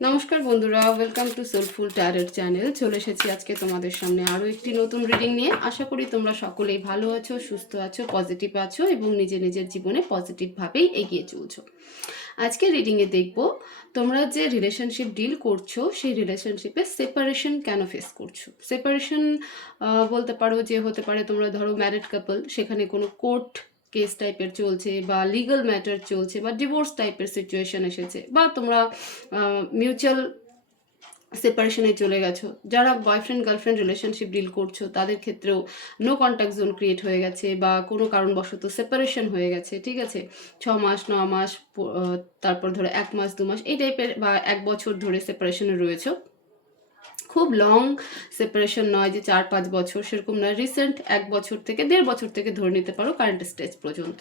নমস্কার বন্ধুরা, welcome to soulful tarot channel. চলে এসেছি আজকে তোমাদের সামনে আরও একটি নতুন রিডিং নিয়ে। আশা করি তোমরা সকলেই ভালো আছো, সুস্থ আছো, পজিটিভ আছো এবং নিজের জীবনে পজিটিভভাবেই এগিয়ে চলছো। আজকে রিডিংয়ে দেখব তোমরা যে রিলেশনশিপ ডিল করছো সেই রিলেশনশিপে সেপারেশন কেন ফেস করছো। সেপারেশন বলতে পারো যে হতে পারে তোমরা ধরো ম্যারিড কাপল, সেখানে কোনো কোর্ট কেস টাইপের চলছে বা লিগাল ম্যাটার চলছে বা ডিভোর্স টাইপের সিচুয়েশন এসেছে, বা তোমরা মিউচুয়াল সেপারেশনে চলে গেছো। যারা বয়ফ্রেন্ড গার্লফ্রেন্ড রিলেশনশিপ ডিল করছো তাদের ক্ষেত্রেও নো কন্ট্যাক্ট জোন ক্রিয়েট হয়ে গেছে বা কোনো কারণবশত সেপারেশন হয়ে গেছে, ঠিক আছে। 6 মাস 9 মাস, তারপর ধরো 1 মাস 2 মাস এই টাইপের, বা 1 বছর ধরে সেপারেশনে রয়েছো। খুব লং সেপারেশন নয় যে 4-5 বছর, সেরকম নয়। রিসেন্ট 1 বছর থেকে 1.5 বছর থেকে ধরে নিতে পারো কারেন্ট স্টেজ পর্যন্ত,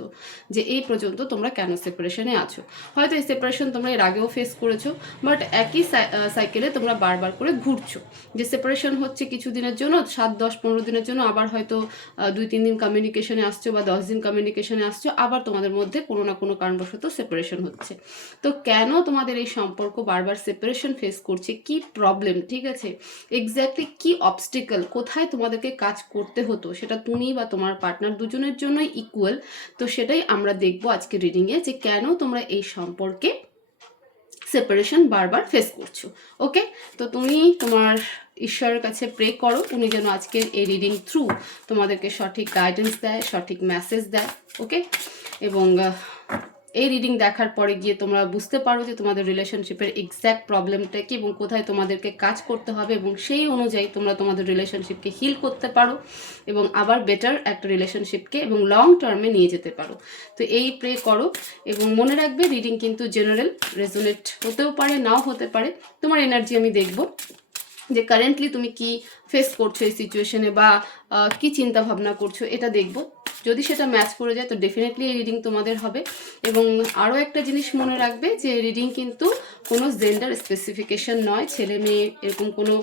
যে এই পর্যন্ত তোমরা কেন সেপারেশনে আছো। হয়তো এই সেপারেশন তোমরা এর আগেও ফেস করেছো, বাট একই সাইকেলে তোমরা বারবার করে ঘুরছো। যে সেপারেশন হচ্ছে কিছুদিনের জন্য, 7-10-15 দিনের জন্য, আবার হয়তো 2-3 দিন কমিউনিকেশনে আসছো বা 10 দিন কমিউনিকেশনে আসছো, আবার তোমাদের মধ্যে কোনো না কোনো কারণবশত সেপারেশন হচ্ছে। তো কেন তোমাদের এই সম্পর্ক বারবার সেপারেশন ফেস করছে, কি প্রবলেম, ঠিক আছে, এক্স্যাক্টলি কি অবস্টিকল, কোথায় তোমাদেরকে কাজ করতে হতো, সেটা তুমি বা তোমার পার্টনার দুজনের জন্যই ইকুয়াল। তো সেটাই আমরা দেখবো আজকে রিডিংয়ে, যে কেন তোমরা এই সম্পর্কে সেপারেশন বারবার ফেস করছো। ওকে, তো তুমি তোমার ঈশ্বরের কাছে প্রে করো, উনি যেন আজকের এই রিডিং থ্রু তোমাদেরকে সঠিক গাইডেন্স দেয়, সঠিক মেসেজ দেয়। ওকে, এবং এই রিডিং দেখার পরে গিয়ে তোমরা বুঝতে পারো যে তোমাদের রিলেশনশিপের এক্স্যাক্ট প্রবলেমটা কি এবং কোথায় তোমাদেরকে কাজ করতে হবে, এবং সেই অনুযায়ী তোমরা তোমাদের রিলেশনশিপকে হিল করতে পারো এবং আবার বেটার একটা রিলেশনশিপকে এবং লং টার্মে নিয়ে যেতে পারো। তো এই প্রে করো, এবং মনে রাখবে রিডিং কিন্তু জেনারেল, রেজোনেট হতেও পারে, নাও হতে পারে। তোমার এনার্জি আমি দেখব যে কারেন্টলি তুমি কি ফেস করছো এই সিচুয়েশনে, বা কি চিন্তা ভাবনা করছো, এটা দেখব। যদি সেটা ম্যাচ করে যায় তো ডেফিনেটলি এই রিডিং তোমাদের হবে। এবং আরও একটা জিনিস মনে রাখবে যে রিডিং কিন্তু কোনো জেন্ডার স্পেসিফিকেশন নয়, ছেলে মেয়ে এরকম কোনো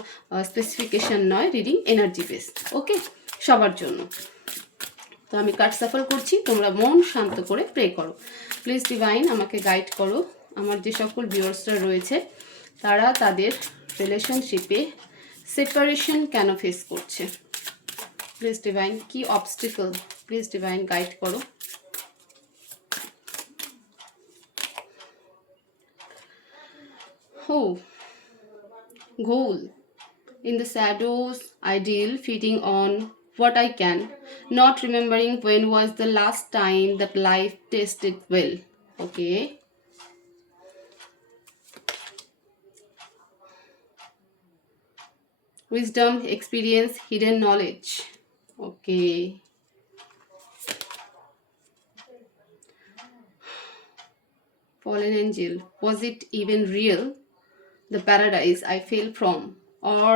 স্পেসিফিকেশন নয়, রিডিং এনার্জি বেসড। ওকে, সবার জন্য। তো আমি কার্ড সাফল করছি, তোমরা মন শান্ত করে প্রে করো। প্লিজ ডিভাইন আমাকে গাইড করো। আমার যে সকল ভিউয়ার্সরা রয়েছে তারা তাদের রিলেশনশিপে সেপারেশন কেন ফেস করছে। প্লিজ ডিভাইন কি অবস্টিকল, প্লিজ ডিভাইন গাইড করো। Oh, goal. In the shadows, ideal, feeding on what I can, not remembering when was the last time that life tasted well. Okay. Wisdom, experience, hidden knowledge. Okay. Fallen angel, was it even real? The paradise I fell from? Or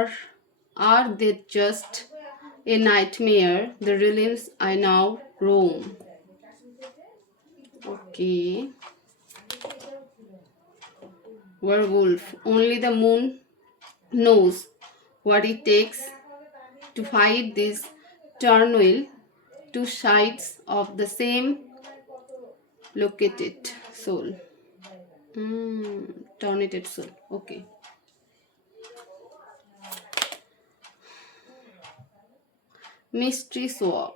are they just a nightmare, the realms I now roam? Okay. Werewolf, only the moon knows what it takes to fight this turmoil, two sides of the same located soul. Tornated soul. Okay. Mystery swap.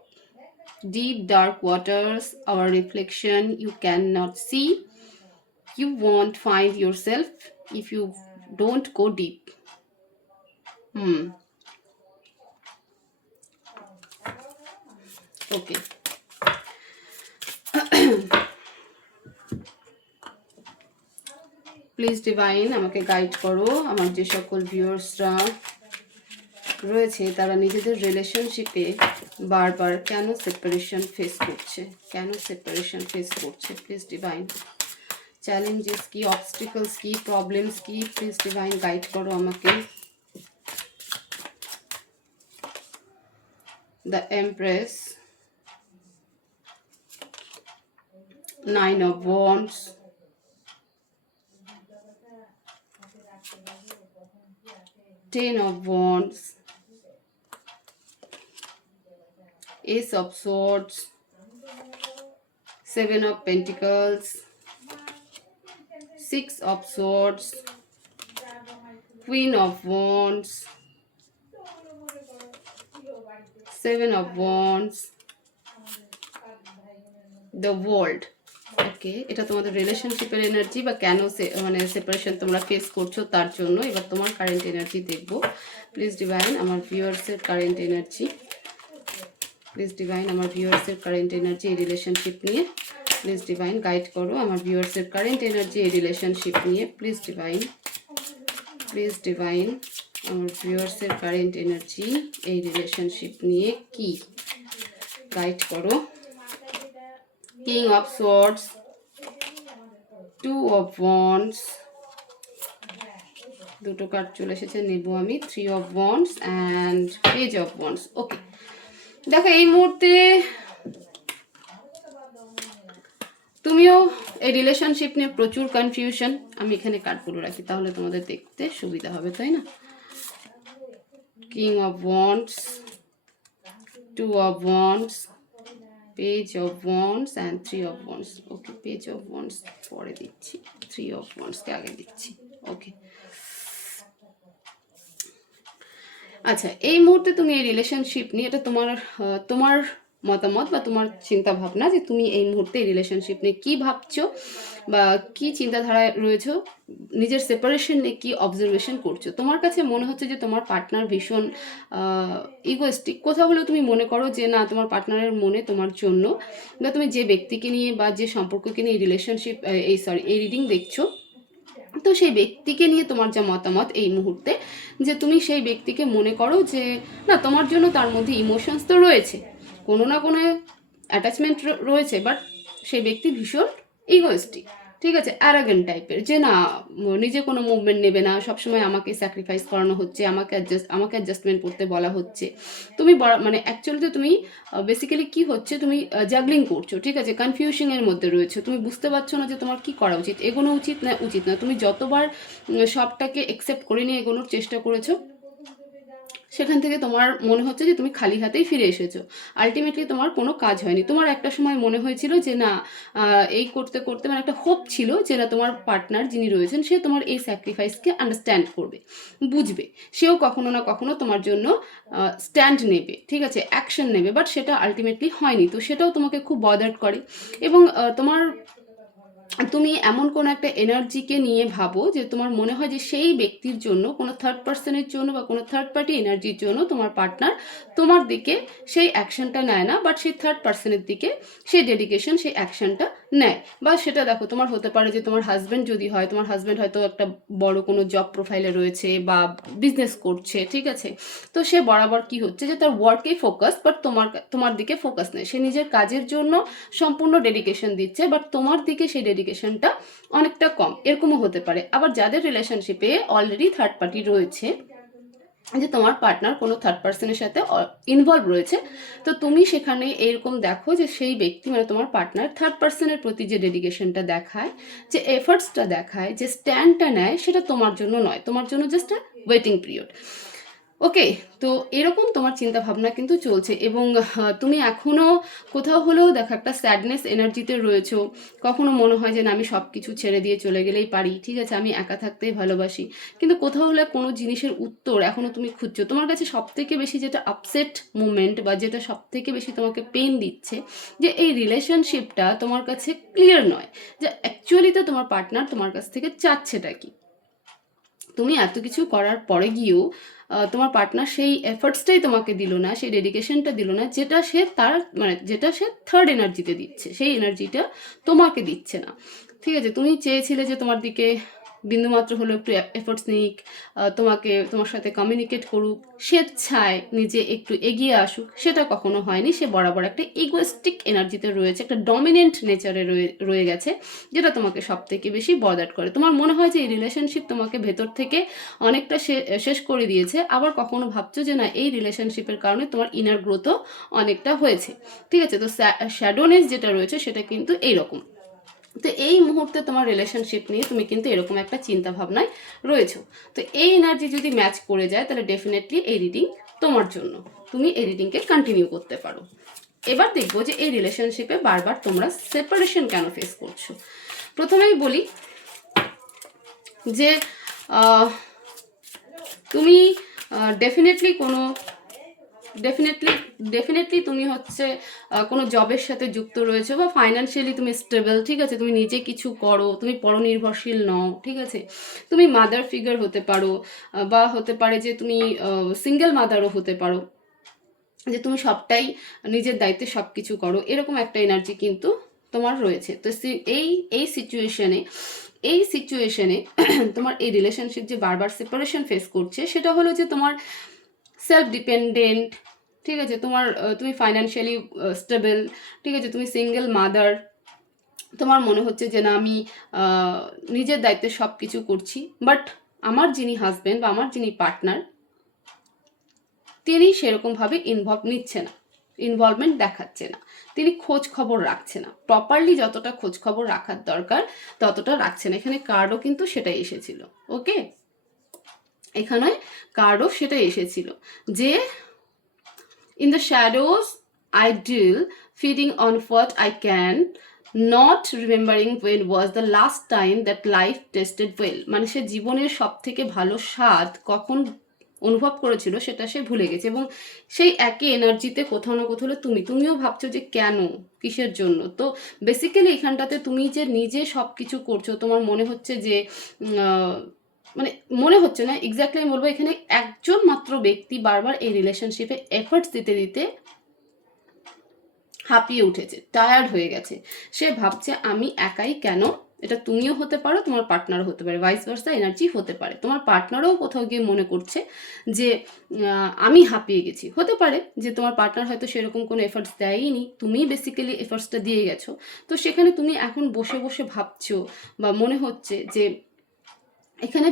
Deep dark waters, our reflection you cannot see. You won't find yourself if you don't go deep. Okay. Please divine আমাকে guide করো। আমার যে সকল ভিউয়ার্সরা রয়েছে তারা নিজেদের রিলেশনশিপে বারবার কেন সেপারেশন ফেস করছে, কেন সেপারেশন ফেস করছে। প্লিজ ডিভাইন চ্যালেঞ্জেস কি, অবস্টিকলস কি, প্রবলেমস কি, প্লিজ ডিভাইন গাইড করো আমাকে। The empress, 9 of Wands, Ten of Wands, Ace of Swords, 7 of Pentacles, 6 of Swords, Queen of Wands, Seven of Wands, The World. ওকে, এটা তোমাদের রিলেশনশিপের energy বা কেন মানে সেপারেশন তোমরা ফেস করছো তার জন্য। এবার তোমার কারেন্ট এনার্জি দেখবো। প্লিজ ডিভাইন আমার ভিউয়ার্সের কারেন্ট এনার্জি, প্লিজ ডিভাইন আমার ভিউয়ার্সের কারেন্ট এনার্জি এই রিলেশনশিপ নিয়ে। প্লিজ ডিভাইন গাইড করো আমার ভিউয়ার্সের কারেন্ট এনার্জি এই রিলেশনশিপ নিয়ে। প্লিজ ডিভাইন, প্লিজ ডিভাইন আমার ভিউয়ার্সের কারেন্ট এনার্জি এই রিলেশনশিপ নিয়ে কি গাইড করো। King of swords, two of wands, দুটো কার্ড চলে এসেছে, নেব আমি। Three of wands and page of wands. Okay, দেখো এই মুহূর্তে তুমিও এই রিলেশনশিপ নিয়ে প্রচুর কনফিউশন। আমি এখানে কার্ডগুলো রাখি তাহলে তোমাদের দেখতে সুবিধা হবে, তাই না? King of wands, two of wands, page of wands and three of wands. Okay, page of wands পরে দিচ্ছি, থ্রি অফ ওয়ান্ডসকে আগে দিচ্ছি। ওকে, আচ্ছা এই মুহূর্তে তুমি এই রিলেশনশিপ নিয়ে, এটা তোমার তোমার মতামত বা তোমার চিন্তা ভাবনা যে তুমি এই মুহূর্তে এই রিলেশনশিপ নিয়ে কী ভাবছো বা কী চিন্তাধারায় রয়েছো, নিজের সেপারেশন নিয়ে কী অবজারভেশন করছো। তোমার কাছে মনে হচ্ছে যে তোমার পার্টনার ভীষণ ইগোয়েস্টিক। কোথাও হলেও তুমি মনে করো যে না, তোমার পার্টনারের মনে তোমার জন্য বা তুমি যে ব্যক্তিকে নিয়ে বা যে সম্পর্ককে নিয়ে এই রিলেশনশিপ এই রিডিং দেখছো, তো সেই ব্যক্তিকে নিয়ে তোমার যা মতামত এই মুহূর্তে, যে তুমি সেই ব্যক্তিকে মনে করো যে না, তোমার জন্য তার মধ্যে ইমোশনস তো রয়েছে, কোনো না কোনো অ্যাটাচমেন্ট রয়েছে, বাট সেই ব্যক্তি ভীষণ ইগোয়েস্টিক, ঠিক আছে, অ্যারাগেন্ট টাইপের, যে না নিজে কোনো মুভমেন্ট নেবে না, সবসময় আমাকে স্যাক্রিফাইস করানো হচ্ছে, আমাকে অ্যাডজাস্টমেন্ট করতে বলা হচ্ছে। তুমি মানে অ্যাকচুয়ালি তুমি বেসিক্যালি কি হচ্ছে, তুমি জাগলিং করছো, ঠিক আছে, কনফিউশনের মধ্যে রয়েছে, তুমি বুঝতে পারছো না যে তোমার কি করা উচিত, এগোনো উচিত না উচিত না। তুমি যতবার সবটাকে অ্যাকসেপ্ট করে নিয়ে এগোনোর চেষ্টা করেছো, সেখান থেকে তোমার মনে হচ্ছে যে তুমি খালি হাতেই ফিরে এসেছো, আলটিমেটলি তোমার কোনো কাজ হয়নি। তোমার একটা সময় মনে হয়েছিল যে না, এই করতে করতে মানে একটা হোপ ছিল যে না, তোমার পার্টনার যিনি রয়েছেন সে তোমার এই স্যাক্রিফাইসকে আন্ডারস্ট্যান্ড করবে, বুঝবে, সেও কখনো না কখনো তোমার জন্য স্ট্যান্ড নেবে, ঠিক আছে, অ্যাকশন নেবে, বাট সেটা আলটিমেটলি হয়নি। তো সেটাও তোমাকে খুব বদার করে এবং তুমি এমন কোনো একটা এনার্জিকে নিয়ে ভাবো যে তোমার মনে হয় যে সেই ব্যক্তির জন্য, কোনো থার্ড পার্সনের জন্য বা কোনো থার্ড পার্টি এনার্জির জন্য তোমার পার্টনার তোমার দিকে সেই অ্যাকশনটা নেয় না, বাট সেই থার্ড পার্সনের দিকে সেই ডেডিকেশন, সেই অ্যাকশনটা নেয়। বা সেটা দেখো, তোমার হতে পারে যে তোমার হাজব্যান্ড যদি হয়, তোমার হাজব্যান্ড হয়তো একটা বড় কোনো জব প্রোফাইলে রয়েছে বা বিজনেস করছে, ঠিক আছে, তো সে বরাবর কি হচ্ছে যে তার ওয়ার্কেই ফোকাস, বাট তোমার দিকে ফোকাস নেই, সে নিজের কাজের জন্য সম্পূর্ণ ডেডিকেশন দিচ্ছে, বাট তোমার দিকে সেই ডেডিকেশনটা অনেকটা কম, এরকমও হতে পারে। আবার যাদের রিলেশনশিপে অলরেডি থার্ড পার্টি রয়েছে, যে তোমার পার্টনার কোনো থার্ড পার্সনের সাথে ইনভলভ রয়েছে, তো তুমি সেখানে এরকম দেখো যে সেই ব্যক্তি মানে তোমার পার্টনার থার্ড পার্সনের প্রতি যে ডেডিকেশনটা দেখায়, যে এফর্টসটা দেখায়, যে স্ট্যান্ডটা নেয়, সেটা তোমার জন্য নয়, তোমার জন্য জাস্ট ওয়েটিং পিরিয়ড। ওকে, তো এরকম তোমার চিন্তা ভাবনা কিন্তু চলছে এবং তুমি এখনও কোথাও হলেও দেখো একটা স্যাডনেস এনার্জিতে রয়েছো। কখনো মনে হয় যে না, আমি সব কিছু ছেড়ে দিয়ে চলে গেলেই পারি, ঠিক আছে, আমি একা থাকতেই ভালোবাসি, কিন্তু কোথাও হলে কোনো জিনিসের উত্তর এখনও তুমি খুঁজছো। তোমার কাছে সবথেকে বেশি যেটা আপসেট মুমেন্ট বা যেটা সবথেকে বেশি তোমাকে পেন দিচ্ছে, যে এই রিলেশনশিপটা তোমার কাছে ক্লিয়ার নয়, যে অ্যাকচুয়ালিতে তোমার পার্টনার তোমার কাছ থেকে চাচ্ছেটা কি। তুমি এত কিছু করার পরে গিয়েও তোমার পার্টনার সেই এফর্টসটাই তোমাকে দিল না, সেই ডেডিকেশনটা দিল না, যেটা সে থার্ড এনার্জিতে দিচ্ছে, সেই এনার্জিটা তোমাকে দিচ্ছে না, ঠিক আছে। তুমি চেয়েছিলে যে তোমার দিকে বিন্দুমাত্র হলেও একটু এফোর্টস নিক, তোমার সাথে কমিউনিকেট করুক, স্বেচ্ছায় নিজে একটু এগিয়ে আসুক, সেটা কখনো হয়নি। সে বরাবর একটা ইগোয়েস্টিক এনার্জিতে রয়েছে, একটা ডমিনেন্ট নেচারে রয়ে গেছে, যেটা তোমাকে সব থেকে বেশি বদার করে। তোমার মনে হয় যে এই রিলেশনশিপ তোমাকে ভেতর থেকে অনেকটা শেষ করে দিয়েছে, আবার কখনো ভাবছো যে না, এই রিলেশনশিপের কারণে তোমার ইনার গ্রোথও অনেকটা হয়েছে, ঠিক আছে। তো শ্যাডোনেস যেটা রয়েছে সেটা কিন্তু এইরকম। তো এই মুহূর্তে তোমার রিলেশনশিপ নিয়ে তুমি কিন্তু এরকম একটা চিন্তা ভাবনায় রয়েছো। তো এই এনার্জি যদি ম্যাচ করে যায়, তাহলে ডেফিনেটলি এই রিডিং তোমার জন্য, তুমি এই রিডিংকে কন্টিনিউ করতে পারো। এবার দেখবো যে এই রিলেশনশিপে বারবার তোমরা সেপারেশন কেন ফেস করছো। প্রথমেই বলি যে তুমি ডেফিনেটলি তুমি হচ্ছে কোনো জবের সাথে যুক্ত রয়েছে, বা ফাইন্যান্সিয়ালি তুমি স্টেবল, ঠিক আছে, তুমি নিজে কিছু করো, তুমি পরনির্ভরশীল নও, ঠিক আছে, তুমি মাদার ফিগার হতে পারো, বা হতে পারে যে তুমি সিঙ্গেল মাদারও হতে পারো, যে তুমি সবটাই নিজের দায়িত্বে সব কিছু করো, এরকম একটা এনার্জি কিন্তু তোমার রয়েছে। তো এই এই সিচুয়েশনে তোমার এই রিলেশনশিপ যে বারবার সেপারেশন ফেস করছে, সেটা হলো যে তোমার সেলফ ডিপেন্ডেন্ট, ঠিক আছে, তুমি ফাইন্যান্সিয়ালি স্টেবল, ঠিক আছে, তুমি সিঙ্গেল মাদার, তোমার মনে হচ্ছে যে না আমি নিজের দায়িত্বে সব কিছু করছি, বাট আমার যিনি হাজব্যান্ড বা আমার যিনি পার্টনার, তিনি সেরকমভাবে ইনভলভমেন্ট দেখাচ্ছে না, তিনি খোঁজ খবর রাখছে না, প্রপারলি যতটা খোঁজ খবর রাখার দরকার ততটা রাখছে না। এখানে কার্ডও কিন্তু সেটাই এসেছিল, ওকে, এখানে কার্ডও সেটাই এসেছিল যে in the shadows I deal, feeding on what I can, not remembering when was the last time that life tasted well, মানে সে জীবনের সব থেকে ভালো স্বাদ কখন অনুভব করেছিল সেটা সে ভুলে গেছে। এবং সেই একই এনার্জিতে কোথাও না কোথাও তুমিও ভাবছো যে কেন, কিসের জন্য। তো বেসিক্যালি এখানটাতে তুমি যে নিজে সব কিছু করছো, তোমার মনে হচ্ছে যে মানে মনে হচ্ছে না, এক্স্যাক্টলি আমি বলবো এখানে একজন মাত্র ব্যক্তি বারবার এই রিলেশনশিপে এফর্টস দিতে দিতে হাঁপিয়ে উঠেছে, টায়ার্ড হয়ে গেছে। সে ভাবছে আমি একাই কেন, এটা তুমিও হতে পারো, তোমার পার্টনারও হতে পারে, ভাইস ভার্সা এনার্জি হতে পারে। তোমার পার্টনারও কোথাও গিয়ে মনে করছে যে আমি হাঁপিয়ে গেছি। হতে পারে যে তোমার পার্টনার হয়তো সেরকম কোনো এফর্টস দেয়নি, তুমি বেসিক্যালি এফর্টসটা দিয়ে গেছো। তো সেখানে তুমি এখন বসে বসে ভাবছো বা মনে হচ্ছে যে এখানে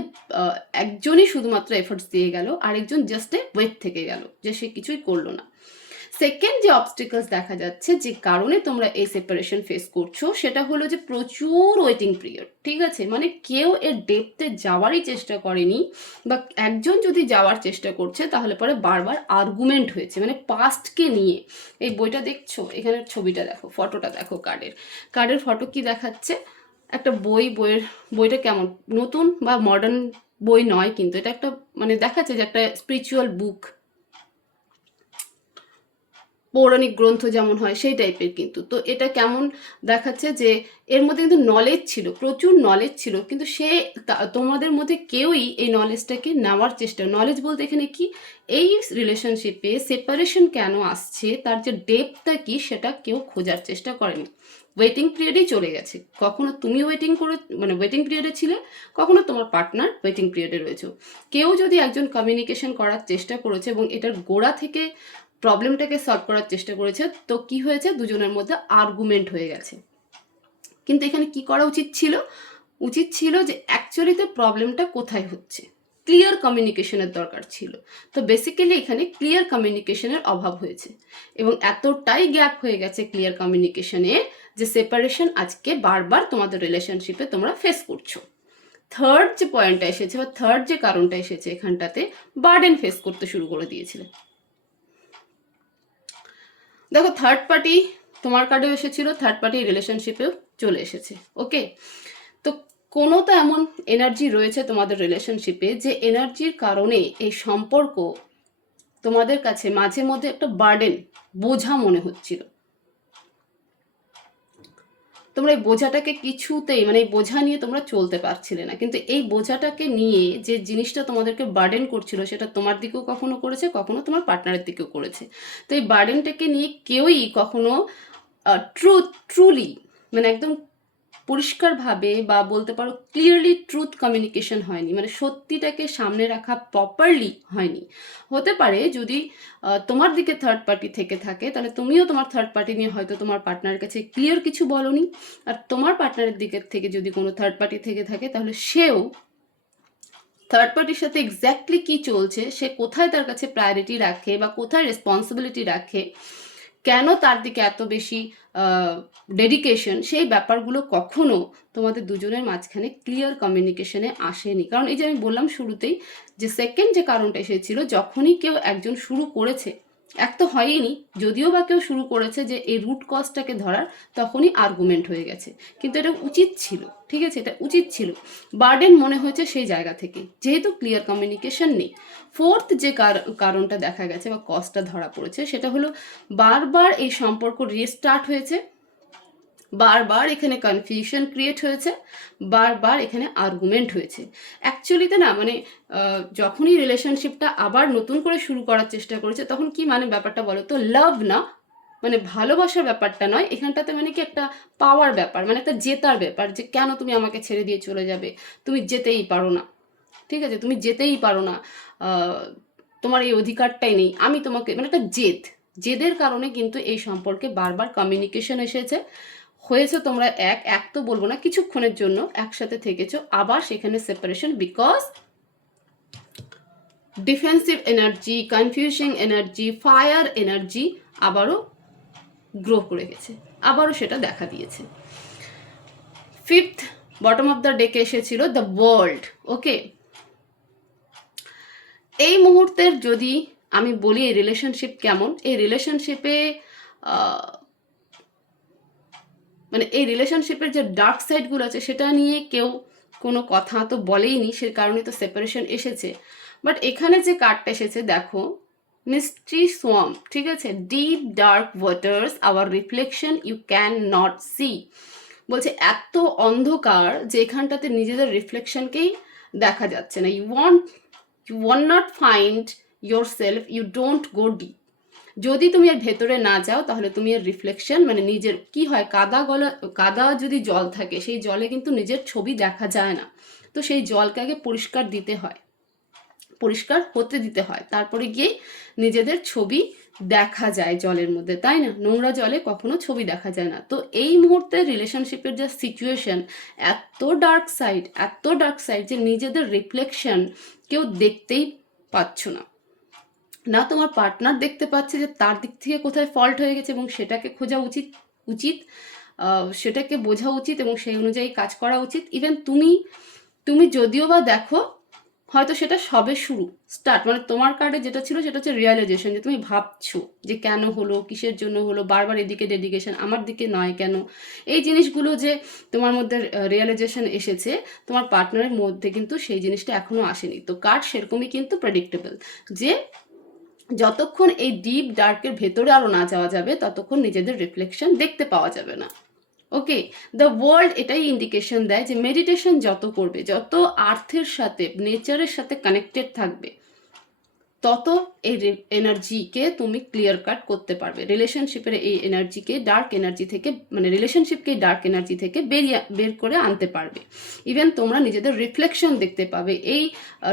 একজনই শুধুমাত্র এফর্টস দিয়ে গেল, আরেকজন জাস্ট ওয়েট থেকে গেল, যে সে কিছুই করলো না। সেকেন্ড যে অবস্টিকলস দেখা যাচ্ছে, যে কারণে তোমরা এই সেপারেশন ফেস করছো, সেটা হলো যে প্রচুর ওয়েটিং পিরিয়ড, ঠিক আছে, মানে কেউ এর ডেপথে যাওয়ারই চেষ্টা করেনি, বা একজন যদি যাওয়ার চেষ্টা করছে তাহলে পরে বারবার আর্গুমেন্ট হয়েছে, মানে পাস্টকে নিয়ে। এই বইটা দেখছো, এখানে ছবিটা দেখো, ফটোটা দেখো, কার্ডের ফটো কি দেখাচ্ছে, একটা বইটা কেমন, নতুন বা মডার্ন বই নয়, কিন্তু এটা একটা মানে দেখাচ্ছে যে একটা স্পিরিচুয়াল বুক, পৌরাণিক গ্রন্থ যেমন হয় সেই টাইপের কিন্তু। তো এটা কেমন দেখাচ্ছে যে এর মধ্যে কিন্তু নলেজ ছিল, প্রচুর নলেজ ছিল, কিন্তু তোমাদের মধ্যে কেউই এই নলেজটাকে নেওয়ার চেষ্টা, নলেজ বলতে এখানে কি, এই রিলেশনশিপে সেপারেশন কেন আসছে তার যে ডেপথটা কি সেটা কেউ খোঁজার চেষ্টা করেনি। ওয়েটিং পিরিয়ডেই চলে গেছে, কখনো তুমি ওয়েটিং পিরিয়ডে ছিলে, কখনো তোমার পার্টনার ওয়েটিং পিরিয়ডে রয়েছে। কেউ যদি একজন কমিউনিকেশন করার চেষ্টা করেছে এবং এটার গোড়া থেকে প্রবলেমটাকে সলভ করার চেষ্টা করেছে, তো কি হয়েছে, দুজনের মধ্যে আর্গুমেন্ট হয়ে গেছে। কিন্তু এখানে কি করা উচিত ছিল যে অ্যাকচুয়ালিতে প্রবলেমটা কোথায় হচ্ছে, ক্লিয়ার কমিউনিকেশনের দরকার ছিল। তো বেসিক্যালি এখানে ক্লিয়ার কমিউনিকেশনের অভাব হয়েছে, এবং এতটাই গ্যাপ হয়ে গেছে ক্লিয়ার কমিউনিকেশনে যে সেপারেশন আজকে বারবার তোমাদের রিলেশনশিপে তোমরা ফেস করছো। থার্ড যে পয়েন্টটা এসেছে, বা থার্ড যে কারণটা এসেছে, এখানটাতে বার্ডেন ফেস করতে শুরু করে দিয়েছিলে। দেখো, থার্ড পার্টি তোমার কার্ডেও এসেছিল, থার্ড পার্টি রিলেশনশিপেও চলে এসেছে, ওকে। তো কোনো তো এমন এনার্জি রয়েছে তোমাদের রিলেশনশিপে, যে এনার্জির কারণে এই সম্পর্ক তোমাদের কাছে মাঝে মধ্যে একটা বার্ডেন, বোঝা মনে হচ্ছিল। তোমরা এই বোঝাটাকে কিছুতেই, মানে এই বোঝা নিয়ে তোমরা চলতে পারছিলে না, কিন্তু এই বোঝাটাকে নিয়ে যে জিনিসটা তোমাদেরকে বার্ডেন করছিল, সেটা তোমার দিকেও কখনো করেছে, কখনো তোমার পার্টনারের দিকেও করেছে। তো এই বার্ডেনটাকে নিয়ে কেউই কখনো ট্রুলি, মানে একদম পরিষ্কারভাবে, বা বলতে পারো ক্লিয়ারলি ট্রুথ কমিউনিকেশন হয়নি, মানে সত্যিটাকে সামনে রাখা প্রপারলি হয়নি। হতে পারে যদি তোমার দিকে থার্ড পার্টি থেকে থাকে, তাহলে তুমিও তোমার থার্ড পার্টি নিয়ে হয়তো তোমার পার্টনারের কাছে ক্লিয়ার কিছু বলনি, আর তোমার পার্টনারের দিকের থেকে যদি কোনো থার্ড পার্টি থেকে থাকে, তাহলে সেও থার্ড পার্টির সাথে এক্স্যাক্টলি কি চলছে, সে কোথায় তার কাছে প্রায়োরিটি রাখে বা কোথায় রেসপন্সিবিলিটি রাখে, কেন তার দিকে এত বেশি ডেডিকেশন, সেই ব্যাপারগুলো কখনো তোমাদের দুজনের মাঝখানে ক্লিয়ার কমিউনিকেশনে আসেনি। কারণ এই যে আমি বললাম শুরুতেই, যে সেকেন্ড যে কারণটা এসেছিল, যখনই কেউ একজন শুরু করেছে এক তো হয়নি, যদিও বা কেউ শুরু করেছে যে এই রুট কজটাকে ধরার, তখনই আর্গুমেন্ট হয়ে গেছে। কিন্তু এটা উচিত ছিল, ঠিক আছে, এটা উচিত ছিল। বার্ডেন মনে হয়েছে সেই জায়গা থেকে, যেহেতু ক্লিয়ার কমিউনিকেশন নেই। ফোর্থ যে কারণটা দেখা গেছে বা কজটা ধরা পড়েছে, সেটা হলো বারবার এই সম্পর্ক রিস্টার্ট হয়েছে, বারবার এখানে কনফিউশন ক্রিয়েট হয়েছে, বারবার এখানে আর্গুমেন্ট হয়েছে। অ্যাকচুয়ালিতে না মানে যখনই রিলেশনশিপটা আবার নতুন করে শুরু করার চেষ্টা করেছে, তখন কি মানে ব্যাপারটা বলো তো, লাভ না, মানে ভালোবাসার ব্যাপারটা নয় এখানটাতে, মানে কি একটা পাওয়ার ব্যাপার, মানে একটা জেতার ব্যাপার, যে কেন তুমি আমাকে ছেড়ে দিয়ে চলে যাবে, তুমি যেতেই পারো না, ঠিক আছে, তুমি যেতেই পারো না, তোমার এই অধিকারটাই নেই, আমি তোমাকে, মানে একটা জেদের কারণে কিন্তু এই সম্পর্কে বারবার কমিউনিকেশন এসেছে, হয়েছে তোমরা এক এক তো বলবো না, কিছুক্ষণের জন্য একসাথে থেকেছো, আবার সেখানে separation, because defensive energy, confusing energy, fire energy আবারও গ্রো করে গেছে, আবারও সেটা দেখা দিয়েছে। ফিফথ বটম অফ দ্য ডেকে এসেছিল দ্য ওয়ার্ল্ড। ওকে, এই মুহূর্তের যদি আমি বলি এই রিলেশনশিপ কেমন, এই রিলেশনশিপে মানে এই রিলেশনশিপের যে ডার্ক সাইডগুলো আছে সেটা নিয়ে কেউ কোনো কথা তো বলেইনি, সে কারণে তো সেপারেশন এসেছে। বাট এখানে যে কার্ডটা এসেছে দেখো, মিস্ট্রি সোয়াম, ঠিক আছে, deep dark waters our reflection you can not see. বলছে এত অন্ধকার যে এখানটাতে নিজেদের রিফ্লেকশনকেই দেখা যাচ্ছে না। You want not find yourself, you don't go deep. যদি তুমি এর ভেতরে না যাও তাহলে তুমি এর রিফ্লেকশন, মানে নিজের কি হয়, কাদা যদি জল থাকে সেই জলে কিন্তু নিজের ছবি দেখা যায় না, তো সেই জলকে আগে পরিষ্কার দিতে হয়, পরিষ্কার হতে দিতে হয়, তারপরে গিয়ে নিজেদের ছবি দেখা যায় জলের মধ্যে, তাই না? নোংরা জলে কখনো ছবি দেখা যায় না। তো এই মুহূর্তে রিলেশনশিপের যে সিচুয়েশন, এত ডার্ক সাইড, এত ডার্ক সাইড যে নিজেদের রিফ্লেকশন কেউ দেখতেই পাচ্ছ না, না তোমার পার্টনার দেখতে পাচ্ছে যে তার দিক থেকে কোথায় ফল্ট হয়ে গেছে এবং সেটাকে খোঁজা উচিত, উচিত সেটাকে বোঝা উচিত এবং সেই অনুযায়ী কাজ করা উচিত। ইভেন তুমি তুমি যদিও বা দেখো, হয়তো সেটা সবে শুরু, স্টার্ট, মানে তোমার কার্ডে যেটা ছিল সেটা হচ্ছে রিয়েলাইজেশন, যে তুমি ভাবছো যে কেন হলো, কিসের জন্য হলো, বারবার এদিকে ডেডিকেশন, আমার দিকে নয় কেন, এই জিনিসগুলো যে তোমার মধ্যে রিয়েলাইজেশন এসেছে, তোমার পার্টনারের মধ্যে কিন্তু সেই জিনিসটা এখনো আসেনি। তো কার্ড সেরকমই কিন্তু প্রেডিক্টেবল, যে যতক্ষণ এই ডিপ ডার্কের ভেতরে আরো না যাওয়া যাবে ততক্ষণ নিজেদের রিফ্লেকশন দেখতে পাওয়া যাবে না। ওকে, দ্য ওয়ার্ল্ড এটাই ইন্ডিকেশন দেয় যে মেডিটেশন যত করবে, যত আর্থের সাথে, নেচারের সাথে কানেক্টেড থাকবে, তত এই এনার্জিকে তুমি ক্লিয়ার কাট করতে পারবে। রিলেশনশিপের এই এনার্জিকে ডার্ক এনার্জি থেকে, মানে রিলেশনশিপকে ডার্ক এনার্জি থেকে বের করে আনতে পারবে। ইভেন তোমরা নিজেদের রিফ্লেকশন দেখতে পাবে, এই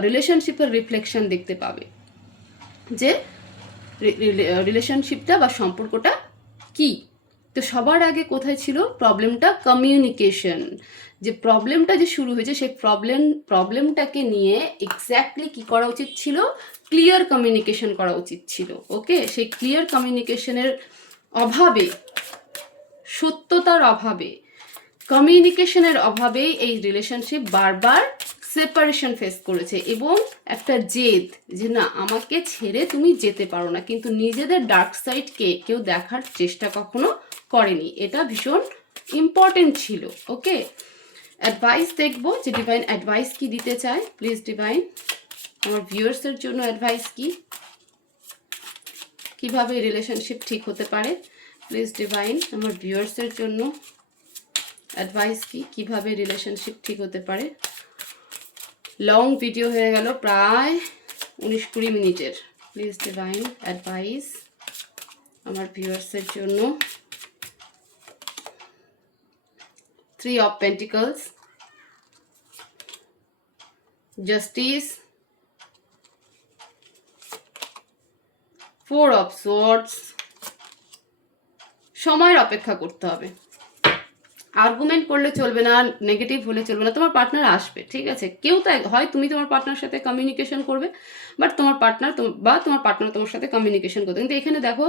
রিলেশনশিপের রিফ্লেকশন দেখতে পাবে যে রিলেশনশিপটা বা সম্পর্কটা কি। তো সবার আগে কোথায় ছিল প্রবলেমটা? কমিউনিকেশন। যে প্রবলেমটা যে শুরু হয়েছে সেই প্রবলেমটাকে নিয়ে এক্স্যাক্টলি কি করা উচিত ছিল? ক্লিয়ার কমিউনিকেশন করা উচিত ছিল। ওকে, সেই ক্লিয়ার কমিউনিকেশনের অভাবে, সত্যতার অভাবে, কমিউনিকেশনের অভাবেই এই রিলেশনশিপ বারবার সেপারেশন ফেস করেছে এবং একটা জেদ যে না আমাকে ছেড়ে তুমি যেতে পারো না, কিন্তু নিজেদের ডার্ক সাইডকে কেউ দেখার চেষ্টা কখনো করেনি। এটা ভীষণ ইম্পর্টেন্ট ছিল। ওকে, অ্যাডভাইস দেখবো যে ডিভাইন অ্যাডভাইস কি দিতে চায়। প্লিজ ডিভাইন, আমার ভিউয়ার্সের জন্য অ্যাডভাইস কি, কিভাবে রিলেশনশিপ ঠিক হতে পারে। প্লিজ ডিভাইন, আমার ভিউয়ার্সের জন্য অ্যাডভাইস কি, কিভাবে রিলেশনশিপ ঠিক হতে পারে। লং ভিডিও হয়ে গেল প্রায় 19-20 মিনিটের। প্লিজ ডিভাইন অ্যাডভাইস আমার ভিউয়ার্সের জন্য। 3 of Pentacles, Justice, 4 of Swords। সময়ের অপেক্ষা করতে হবে, আর্গুমেন্ট করলে চলবে না, নেগেটিভ হলে চলবে না। তোমার পার্টনার আসবে, ঠিক আছে, কেউ তো হয় তুমি তোমার পার্টনার সাথে কমিউনিকেশন করবে, বাট তোমার পার্টনার তোমার সাথে কমিউনিকেশন করবে। কিন্তু এখানে দেখো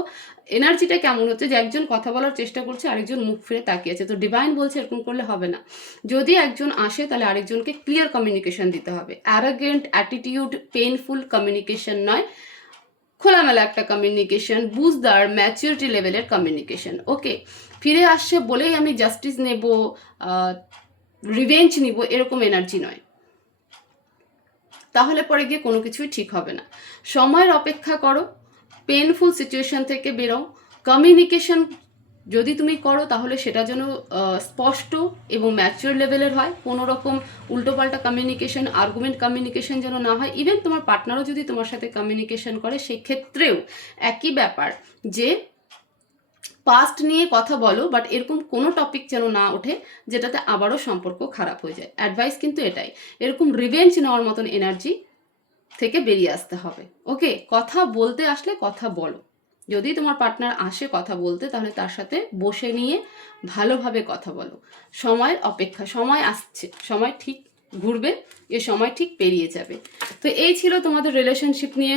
এনার্জিটা কেমন হচ্ছে, যে একজন কথা বলার চেষ্টা করছে, আরেকজন মুখ ফিরে তাকিয়ে আছে। তো ডিভাইন বলছে এরকম করলে হবে না, যদি একজন আসে তাহলে আরেকজনকে ক্লিয়ার কমিউনিকেশন দিতে হবে। অ্যারোগেন্ট অ্যাটিটিউড, পেইনফুল কমিউনিকেশন নয়, খোলামেলা একটা কমিউনিকেশন, বুঝদার ম্যাচুরিটি লেভেলের কমিউনিকেশন। ওকে, ফিরে আসছে বলেই আমি জাস্টিস নেব, রিভেঞ্জ নিব, এরকম এনার্জি নয়, তাহলে পরে গিয়ে কোনো কিছুই ঠিক হবে না। সময়ের অপেক্ষা করো, পেনফুল সিচুয়েশন থেকে বেরো। কমিউনিকেশন যদি তুমি করো তাহলে সেটা যেন স্পষ্ট এবং ম্যাচিওর লেভেলের হয়, কোনো রকম উল্টোপাল্টা কমিউনিকেশন, আর্গুমেন্ট কমিউনিকেশন যেন না হয়। ইভেন তোমার পার্টনারও যদি তোমার সাথে কমিউনিকেশন করে সেই ক্ষেত্রেও একই ব্যাপার, যে পাস্ট নিয়ে কথা বলো, বাট এরকম কোনো টপিক যেন না ওঠে যেটাতে আবারও সম্পর্ক খারাপ হয়ে যায়। অ্যাডভাইস কিন্তু এটাই, এরকম রিভেঞ্জ নেওয়ার মতন এনার্জি থেকে বেরিয়ে আসতে হবে। ওকে, কথা বলতে আসলে কথা বলো। যদি তোমার পার্টনার আসে কথা বলতে, তাহলে তার সাথে বসে নিয়ে ভালোভাবে কথা বলো। সময়ের অপেক্ষা, সময় আসছে, সময় ঠিক ঘুরবে, এ সময় ঠিক পেরিয়ে যাবে। তো এই ছিল তোমাদের রিলেশনশিপ নিয়ে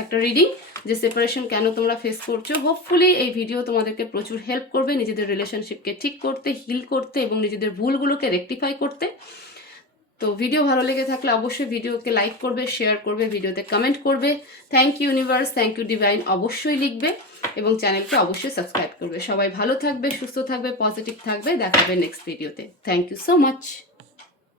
একটা রিডিং, যে সেপারেশন কেন তোমরা ফেস করছো। হোপফুলি এই ভিডিও তোমাদেরকে প্রচুর হেল্প করবে নিজেদের রিলেশনশিপকে ঠিক করতে, হিল করতে এবং নিজেদের ভুলগুলোকে রেকটিফাই করতে। তো ভিডিও ভালো লেগে থাকলে অবশ্যই ভিডিওকে লাইক করবে, শেয়ার করবে, ভিডিওতে কমেন্ট করবে। Thank you universe, thank you divine অবশ্যই লিখবে এবং চ্যানেলকে অবশ্যই সাবস্ক্রাইব করবে। সবাই ভালো থাকবে, সুস্থ থাকবে, পজিটিভ থাকবে। দেখা হবে নেক্সট ভিডিওতে। Thank you so much.